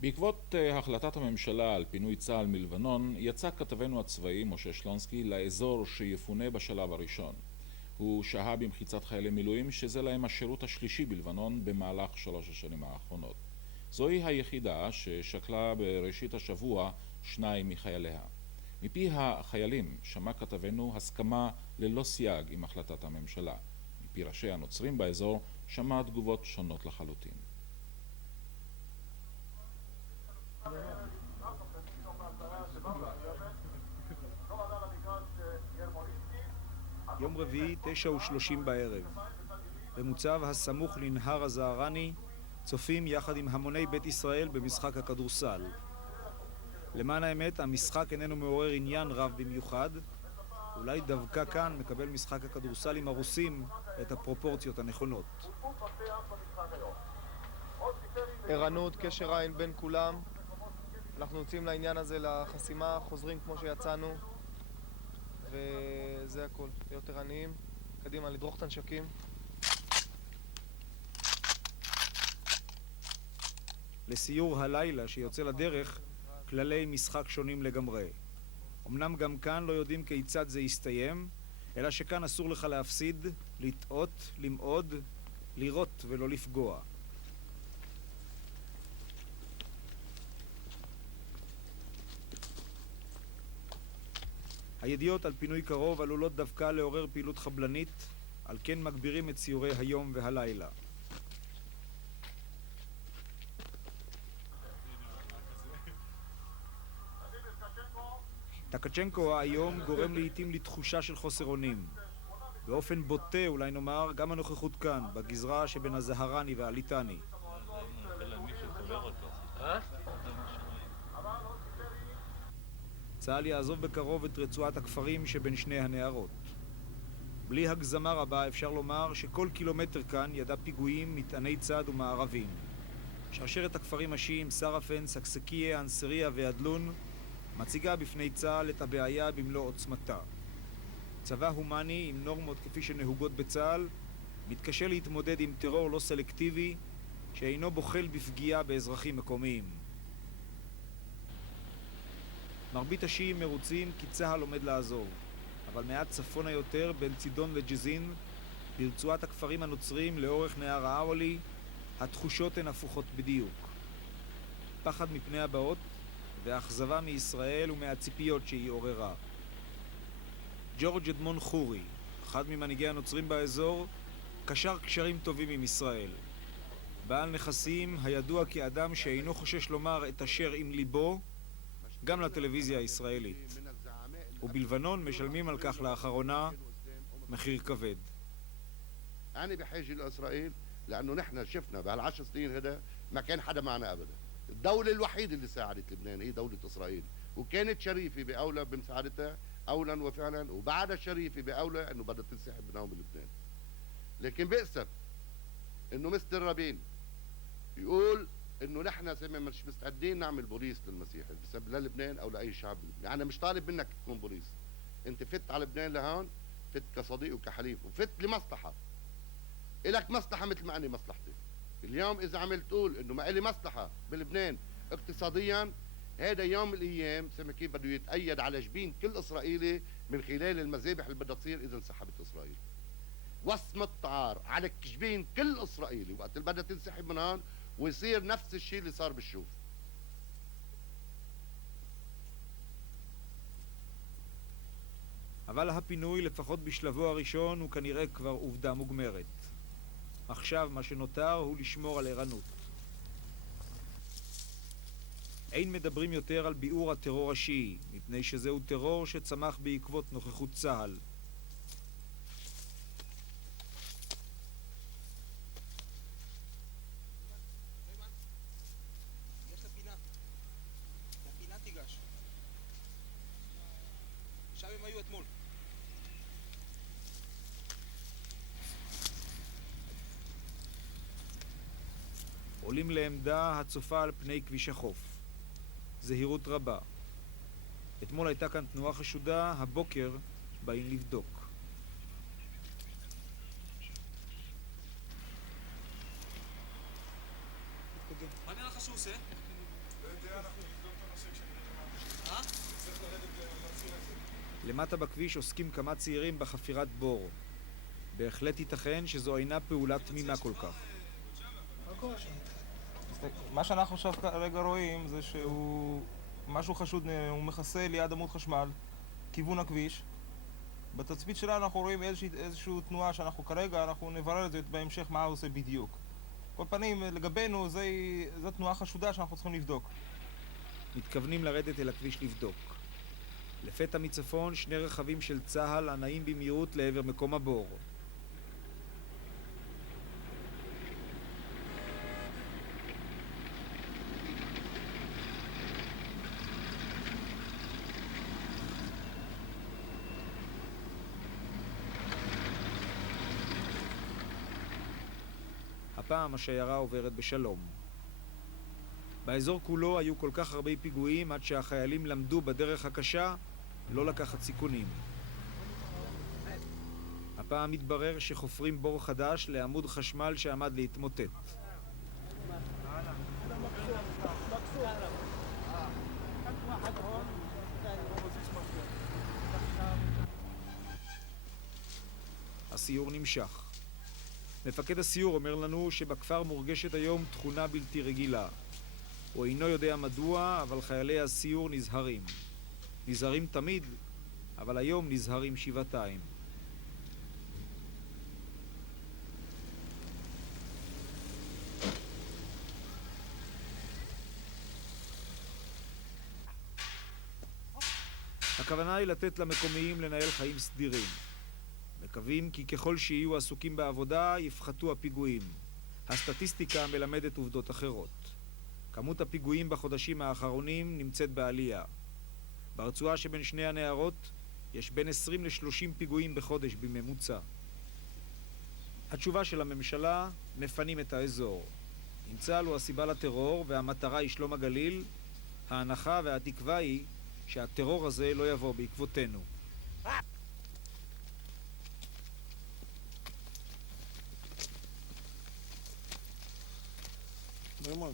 בעקבות החלטת הממשלה על פינוי צה"ל מלבנון, יצא כתבנו הצבאי משה שלונסקי לאזור שיפונה בשלב הראשון. הוא שהה במחיצת חיילי מילואים שזה להם השירות השלישי בלבנון במהלך 3 השנים האחרונות. זוהי היחידה ששקלה בראשית השבוע 2 מחייליה. מפי החיילים שמע כתבנו הסכמה ללא סייג עם החלטת הממשלה. מפי ראשי הנוצרים באזור שמע תגובות שונות לחלוטין. יום רביעי 9:30 בערב. במוצב הסמוך לנהר הזערני צופים יחד עם המוני בית ישראל במשחק הכדורסל. למען האמת, המשחק איננו מעורר עניין רב במיוחד. אולי דווקא כאן מקבל משחק הכדורסל עם הרוסים את הפרופורציות הנכונות. ערנות, קשר עין בין כולם. אנחנו יוצאים לעניין הזה לחסימה, חוזרים כמו שיצאנו, וזה הכל. להיות ערניים, קדימה, לדרוך את הנשקים. לסיור הלילה שיוצא לדרך, כללי משחק שונים לגמרי. אמנם גם כאן לא יודעים כיצד זה יסתיים, אלא שכאן אסור לך להפסיד, לטעות, למעוד, לירות ולא לפגוע. הידיעות על פינוי קרוב עלולות דווקא לעורר פעילות חבלנית, על כן מגבירים את סיורי היום והלילה. טקצ'נקו היום גורם לעתים לתחושה של חוסר אונים. באופן בוטה אולי נאמר גם הנוכחות כאן, בגזרה שבין הזהרני והליטני. צה"ל יעזוב בקרוב את רצועת הכפרים שבין שני הנהרות. בלי הגזמה רבה אפשר לומר שכל קילומטר כאן ידע פיגועים, מטעני צד ומערבים. שרשרת הכפרים השיעים סרפן, סקסקיה, אנסריה ועדלון מציגה בפני צה"ל את הבעיה במלוא עוצמתה. צבא הומני עם נורמות כפי שנהוגות בצה"ל מתקשה להתמודד עם טרור לא סלקטיבי שאינו בוחל בפגיעה באזרחים מקומיים. מרבית השיעים מרוצים כי צה"ל עומד לעזוב, אבל מעט צפונה יותר בין צידון לג'זין, ברצועת הכפרים הנוצרים לאורך נהר האוולי, התחושות הן הפוכות בדיוק. פחד מפני הבאות ואכזבה מישראל ומהציפיות שהיא עוררה. ג'ורג' אדמון חורי, אחד ממנהיגי הנוצרים באזור, קשר קשרים טובים עם ישראל. בעל נכסים הידוע כאדם שאינו חושש לומר את אשר עם ליבו, גם לטלוויזיה הישראלית. ובלבנון משלמים על כך לאחרונה מחיר כבד. أنا بحاجة لإسرائيل لأنه نحن شفنا بهال10 سنين هذا ما كان حدا معنا أبدا. الدولة الوحيدة اللي ساعدت لبنان هي دولة إسرائيل، وكانت شريفة بأولى بمساعدتها أولا وفعلا، وبعدها شريفة بأولى إنه بدها تنسحب من هون بلبنان. لكن بأسف إنه مستر رابين يقول إنه نحن مش مستعدين نعمل بوليس للمسيح للبنان أو لأي شعب بلبنان. أنا مش طالب منك تكون بوليس. أنت فت على لبنان لهون، فت كصديق وكحليف، وفت لمصلحة. إلك مصلحة مثل ما أنا مصلحتي. اليوم إذا عملت تقول إنه ما إلي مصلحة بلبنان اقتصاديا، هذا يوم من الأيام كيف بده يتأيد على جبين كل إسرائيلي من خلال المذابح اللي بدها تصير إذا انسحبت إسرائيل. وصمة عار على جبين كل إسرائيلي وقت اللي بدها تنسحب من هون، ويصير نفس الشيء اللي صار بالشوف. אבל הפינוי, לפחות בשלבו הראשון, הוא כנראה כבר עובדה מוגמרת. עכשיו מה שנותר הוא לשמור על ערנות. אין מדברים יותר על ביעור הטרור השיעי, מפני שזהו טרור שצמח בעקבות נוכחות צה"ל. שם הם היו אתמול. עולים לעמדה הצופה על פני כביש החוף. זהירות רבה. אתמול הייתה כאן תנועה חשודה, הבוקר באים לבדוק. מה נראה לך שהוא עושה? למטה בכביש עוסקים כמה צעירים בחפירת בור. בהחלט ייתכן שזו אינה פעולה תמימה כל כך. מה שאנחנו עכשיו כרגע רואים זה שהוא משהו חשוד, הוא מכסה ליד עמוד חשמל, כיוון הכביש. בתצפית שלנו אנחנו רואים איזושהי תנועה שאנחנו כרגע, אנחנו נברר את זה בהמשך מה הוא עושה בדיוק. כל פנים, לגבינו, זו תנועה חשודה שאנחנו צריכים לבדוק. מתכוונים לרדת אל הכביש לבדוק. לפתע מצפון שני רכבים של צה"ל הנעים במהירות לעבר מקום הבור. הפעם השיירה עוברת בשלום. באזור כולו היו כל כך הרבה פיגועים עד שהחיילים למדו בדרך הקשה לא לקחת סיכונים. הפעם מתברר שחופרים בור חדש לעמוד חשמל שעמד להתמוטט. הסיור נמשך. מפקד הסיור אומר לנו שבכפר מורגשת היום תכונה בלתי רגילה. הוא אינו יודע מדוע, אבל חיילי הסיור נזהרים. נזהרים תמיד, אבל היום נזהרים שבעתיים. הכוונה היא לתת למקומיים לנהל חיים סדירים. מקווים כי ככל שיהיו עסוקים בעבודה יפחתו הפיגועים. הסטטיסטיקה מלמדת עובדות אחרות. כמות הפיגועים בחודשים האחרונים נמצאת בעלייה. ברצועה שבין שני הנערות יש בין 20 ל-30 פיגועים בחודש בממוצע. התשובה של הממשלה, מפנים את האזור. אם צה"ל הוא הסיבה לטרור והמטרה היא שלום הגליל, ההנחה והתקווה היא שהטרור הזה לא יבוא בעקבותינו.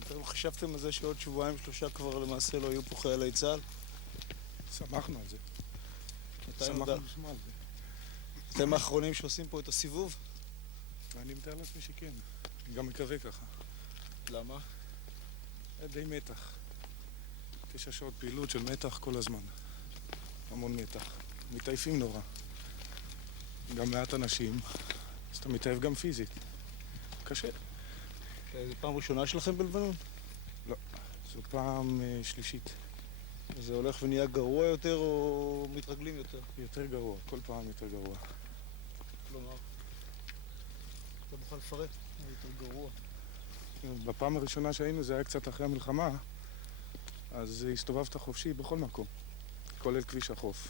אתם חשבתם על זה שעוד שבועיים שלושה כבר למעשה לא יהיו פה חיילי צה"ל? שמחנו על זה. שמחנו לשמוע על זה. אתם האחרונים שעושים פה את הסיבוב? אני מתאר לעצמי שכן. אני גם מקווה ככה. למה? היה די מתח. 9 שעות פעילות של מתח כל הזמן. המון מתח. מתעייפים נורא. גם מעט אנשים, אז אתה מתעייף גם פיזית. קשה. זו פעם ראשונה שלכם בלבנון? לא, זו פעם שלישית. זה הולך ונהיה גרוע יותר או מתרגלים יותר? יותר גרוע, כל פעם יותר גרוע. כלומר, אתה מוכן לפרט? יותר גרוע. בפעם הראשונה שהיינו זה היה קצת אחרי המלחמה, אז הסתובבת חופשי בכל מקום, כולל כביש החוף.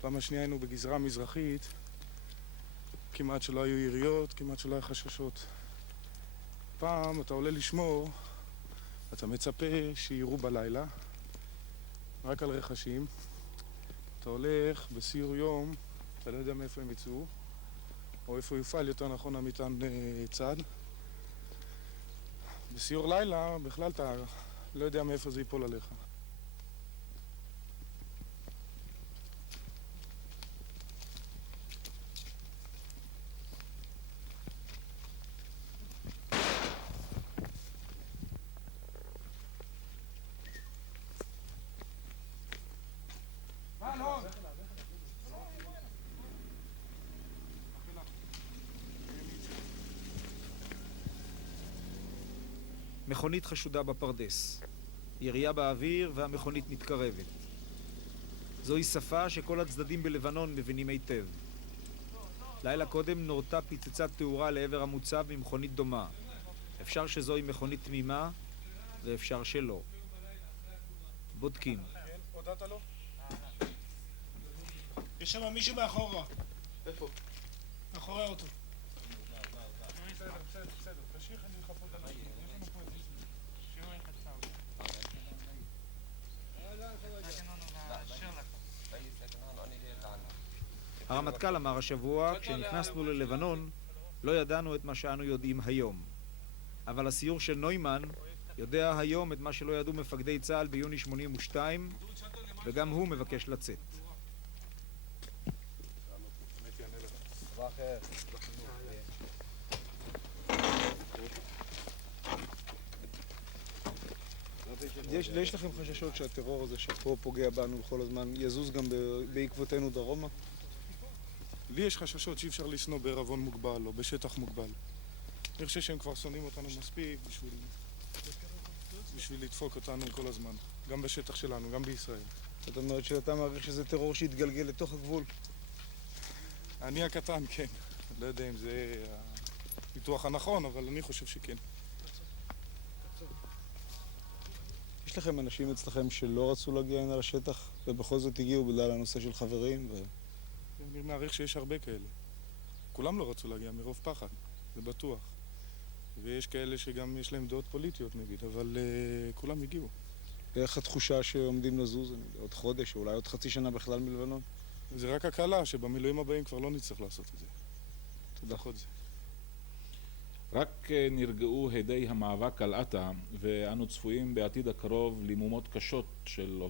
פעם השנייה היינו בגזרה מזרחית, כמעט שלא היו יריות, כמעט שלא היו חששות. פעם אתה עולה לשמור, אתה מצפה שיראו בלילה, רק על רכשים. אתה הולך בסיור יום, אתה לא יודע מאיפה הם יצאו, או איפה יופעל יותר נכון המטען צד. בסיור לילה בכלל אתה לא יודע מאיפה זה ייפול עליך. מכונית חשודה בפרדס. ירייה באוויר והמכונית מתקרבת. זוהי שפה שכל הצדדים בלבנון מבינים היטב. לילה קודם נורתה פיצצת תאורה לעבר המוצב ממכונית דומה. אפשר שזוהי מכונית תמימה ואפשר שלא. בודקים. כן, הודעת לו? יש שם מישהו מאחורה. איפה? מאחורי האוטו. בסדר. תשאיר אני לחפות על האוטו. יש לנו פה את זה. הרמטכ"ל אמר השבוע, כשנכנסנו ללבנון, לא ידענו את מה שאנו יודעים היום. אבל הסיור של נוימן יודע היום את מה שלא ידעו מפקדי צה"ל ביוני 82, וגם הוא מבקש לצאת. יש לכם חששות שהטרור הזה שפה פוגע בנו כל הזמן יזוז גם בעקבותינו דרומה? לי יש חששות שאי אפשר לשנוא בערבון מוגבל או בשטח מוגבל. אני חושב שהם כבר שונאים אותנו מספיק בשביל לדפוק אותנו כל הזמן. גם בשטח שלנו, גם בישראל. זאת אומרת שאתה מעריך שזה טרור שהתגלגל לתוך הגבול? אני הקטן, כן. לא יודע אם זה הפיתוח הנכון, אבל אני חושב שכן. יש לכם אנשים אצלכם שלא רצו להגיע הנה לשטח ובכל זאת הגיעו בגלל הנושא של חברים? אני מעריך שיש הרבה כאלה. כולם לא רצו להגיע מרוב פחד, זה בטוח. ויש כאלה שגם יש להם דעות פוליטיות נגיד, אבל כולם הגיעו. ואיך התחושה שעומדים לזוז עוד חודש או אולי עוד חצי שנה בכלל מלבנון? זה רק הקלה שבמילואים הבאים כבר לא נצטרך לעשות את זה. תודה. לפחות זה. רק נרגעו הדי המאבק על עתה, ואנו צפויים בעתיד הקרוב למומות קשות של